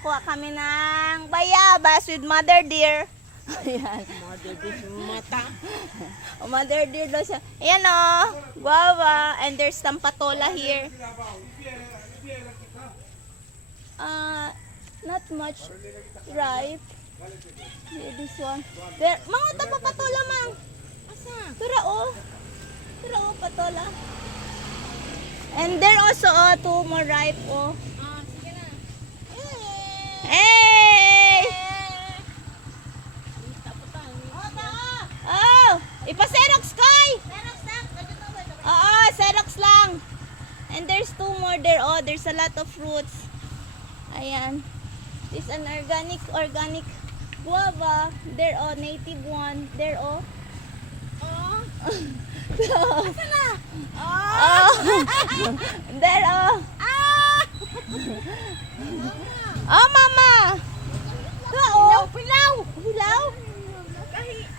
kuha kami ng bayabas with mother deer. Ayan. Mother deer mata. Mother deer daw siya. Ayan o, guava. And there's some patola here. Not much ripe. Yeah, this one. There, mga tapa patola mang. Asa? Tura o. Tura o, patola. And there also, two more ripe o. Sige na. Hey! Oh! Ipa-Xerox koy! Oo, Xerox lang. And there's two more there. Oh, there's a lot of fruits. Ayan. This an organic guava. There oh, native one. There oh. Oh. Oh. There oh. Oh, mama. Oh, pilaw. Pilaw.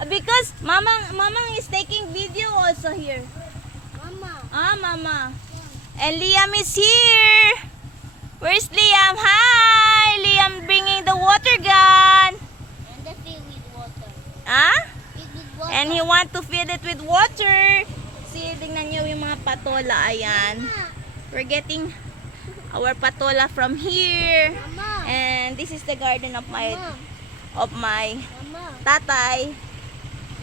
Because mama is taking video also here. Mama. And Liam is here. Where's Liam? Hi! Liam bringing the water gun. And the fill with water. Huh? Fill with water. And he want to fill it with water. See, tingnan niyo yung mga patola. Ayan. We're getting our patola from here. Mama. And this is the garden of my Mama. tatay.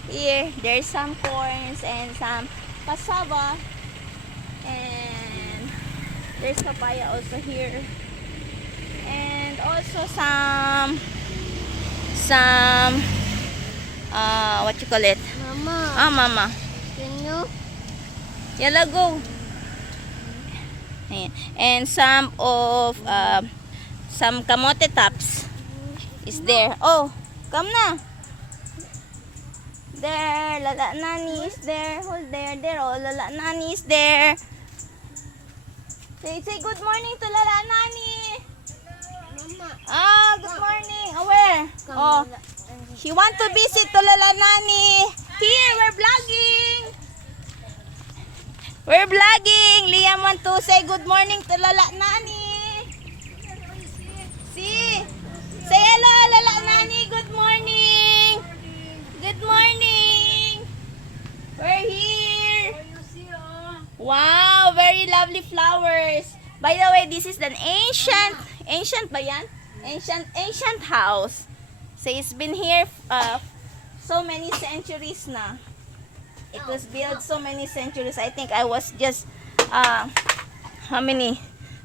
Here, there's some corns and some cassava. And there's papaya also here. And also some what you call it? Mama. Mama. Can you? Yala, go. Ayan. And some of some kamote tops is there. Oh, come na. There, Lola Nanie is there. Hold there. There, oh, Lola Nanie is there. Say good morning to Lola Nanie. Mama. Good morning. Oh, where? Oh, she want to visit to Lola Nanie. Here, we're vlogging. We're vlogging. Liam want to say good morning to Lola Nanie. See? Say hello, Lola Nanie. Good morning. Good morning. We're here. Wow, very lovely flowers. By the way, this is an ancient ba yan? Ancient house. So it's been here so many centuries na. It was built so many centuries. I think I was just how many?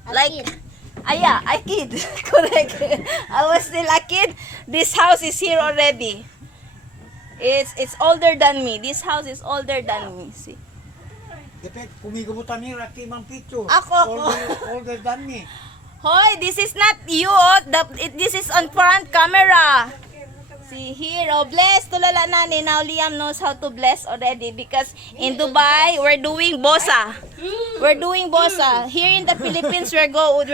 Yeah, a kid. Correct. I was still a kid. This house is here already. It's older than me. This house is older than me. See? Depende, kumigabutan ni Raki Mang Picture. Ako. Older than me. Hoy, this is not you. This is on front camera. See here, oh, bless to Lola Nanie. Now Liam knows how to bless already because in Dubai we're doing bosa. We're doing bosa. Here in the Philippines we're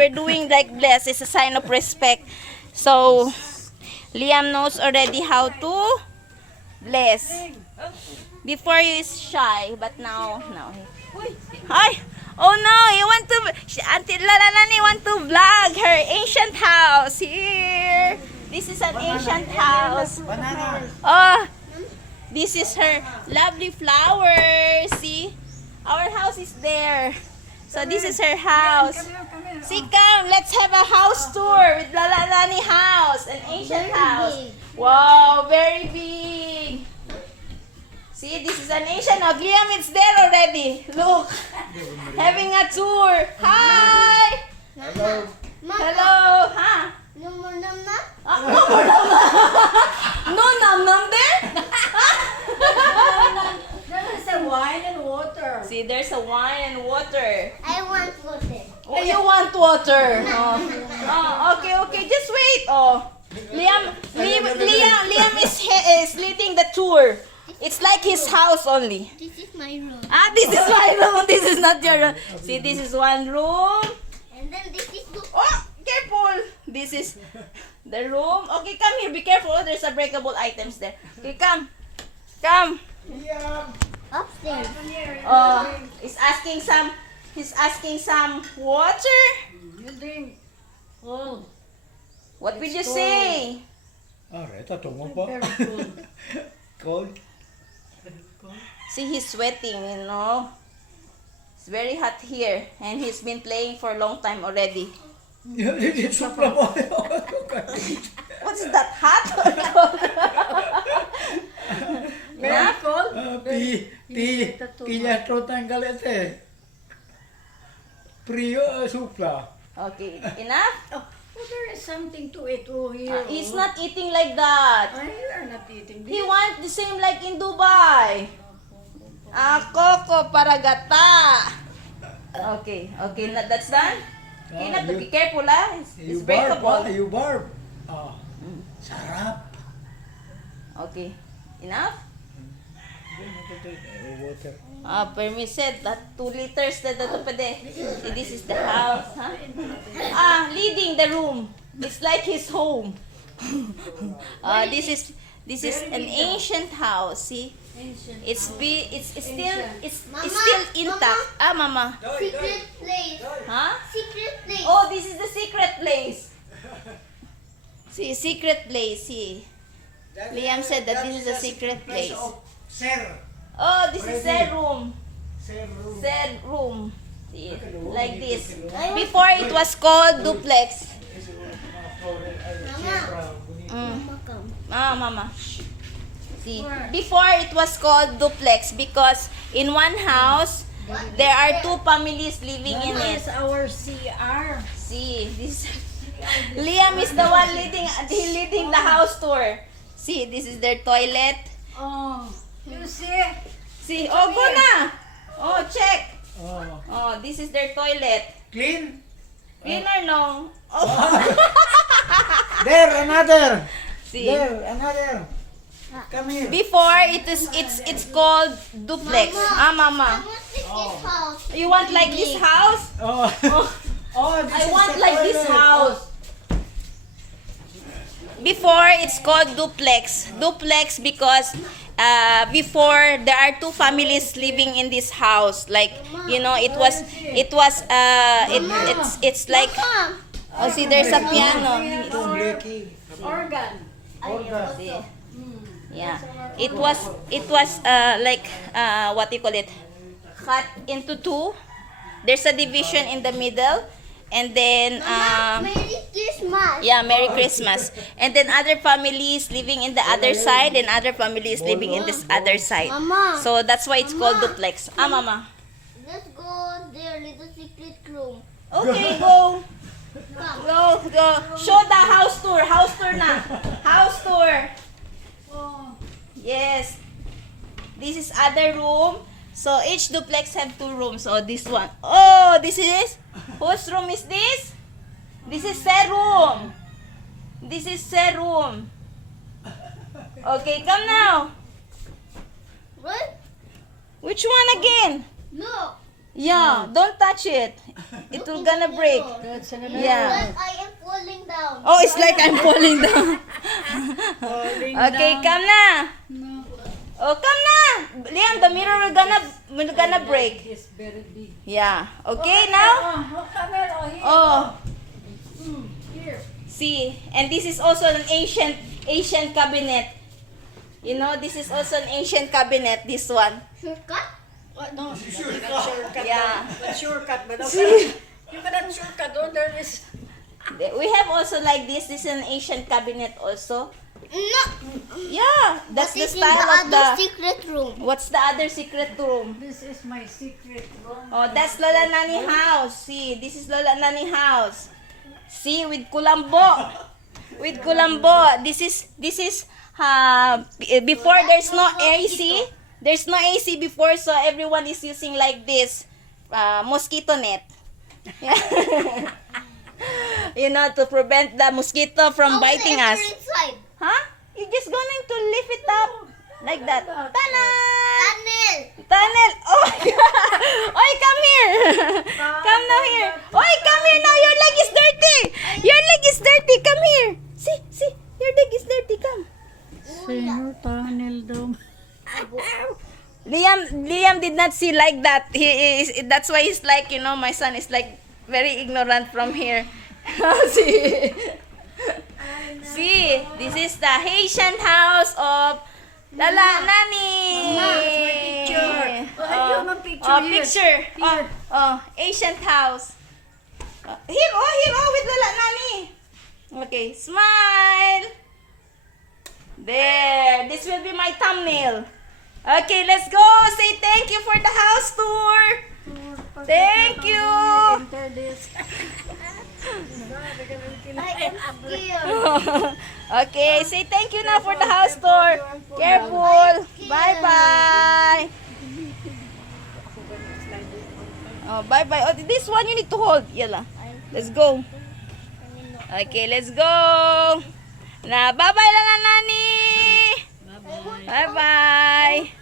doing like bless. It's a sign of respect. So Liam knows already how to bless. Before he is shy, but now. Hi. Oh no, he want to. Auntie Lola Nanie want to vlog her ancient house here. This is an ancient house. Banana. Oh, this is her lovely flowers. See, our house is there. So this is her house. See, come, let's have a house tour with Lola Nanie house, an ancient house. Wow, very big. See, this is an ancient house. Liam, it's there already. Look, having a tour. Hi. Hello. Hello. Huh? No more mama. No more no nam there? There's a wine and water. See, there's a wine and water. I want water. Oh, you want water? Oh, okay. Just wait. Oh, Liam is leading the tour. It's like his house only. This is my room. This is my room. This is not your room. See, this is one room. And then this is the Oh, careful. This is the room. Okay, come here. Be careful. Oh, there's a breakable items there. Okay, come. upstairs. Oh, he's asking some water. You drink. Oh. What What would you say? Alright, tungo po. Very cold. Cold. See, he's sweating, you know. It's very hot here. And he's been playing for a long time already. Supla po. What's that? Hot or cold? Very cold. Pilla tanggal ete. Prio supla. Okay, enough? Oh, there is something to eat here. He's not eating like that. You are not eating He this. wants the same like in Dubai. Coco para gata. Okay, that's done. Okay, not to be careful, It's breakable. You barb. Sarap. Okay, enough? Water. Permis said that 2 liters na dato pwede. See, this is the house, leading the room. It's like his home. This is an ancient house. See, Ancient. it's still Mama, intact. Mama. Secret place. Huh? Secret place. Oh, this is the secret place. See, secret place. See, Liam said that this is a secret place. Sir. Oh, this is their room. Sir room. Said room. See, like this. Before it was called duplex. Mama, come. Mama. See, before it was called duplex because in one house there are 2 families living in That is it. our CR. See, this Liam is the one leading the house tour. See, this is their toilet. Oh, you see? See, oh, go na. Oh, check. Oh. Oh, this is their toilet. Clean. Clean or no? Oh. There, another. See, There, another. Come here. before it's called duplex. Mama. I want this house. You want like this house? Oh. Oh, this I is want the like this toilet. house. Before it's called duplex. Duplex because before there are 2 families living in this house. Like, you know, it's like, Mom. oh, see, there's a piano. Itong Blakey. Organ. Organ. See. Yeah. It was like what you call it? Cut into 2. There's a division in the middle. And then Merry Christmas. yeah, Merry Christmas. And then other families living in the other side and other families living in this other side. Mama. So that's why it's called Mama. duplex. Mama. Let's go there, little secret room. Okay, go. Come. Go. Show the house tour. House tour na. House tour. Oh, Yes. This is other room. So each duplex have 2 rooms. So this one. Oh, this is whose room is this? This is their room. This is their room. Okay, come now. What? Which one again? Look. Yeah, don't touch it. It will gonna break. that's another Yeah. But I am falling down. Oh, it's like I'm falling down. falling Okay, down. come na. No, Oh, come na. Liam, the mirror will gonna break. it's very big. Yeah. Okay, now? Come here, here. Oh, Here. see. And this is also an ancient cabinet. You know, this is also an ancient cabinet, this one. Shortcut? What? No, not shortcut. Yeah. But shortcut, but okay. You cannot shortcut. Oh, there is. We have also like this. This is an ancient cabinet also. No. Yeah, that's What the is in style the of other the... secret room? What's the other secret room? This is my secret room. Oh, that's Lola Nanie house. See, this is Lola Nanie house. See, with kulambo. With kulambo. This is before there's no AC. There's no AC before, so everyone is using like this mosquito net. You know, to prevent the mosquito from How will biting I us. enter inside? Huh? You're just going to lift it up like that. Tanan! Tunnel. Tunnel! Oh my God! Oy, come here! Come now here! Oy, come here now! Your leg is dirty! Your leg is dirty! Come here! See! Your leg is dirty! Come! Senior tunnel dome. Liam did not see like that. That's why he's like, my son is like very ignorant from here. See? I the Haitian house of Lola Nanie. picture. Ayun, ang picture Oh, here. picture. Here. Asian house. Here, with Lola Nanie. Okay, smile. There, this will be my thumbnail. Okay, let's go. Say thank you for the house tour. Thank you. Enter this. I am scared. Okay, say thank you now for the house tour. Careful. Bye-bye. Oh, bye-bye. Oh, this one you need to hold. Yala. Let's go. Okay, let's go. Na, bye-bye, Lola Nanie. Bye-bye.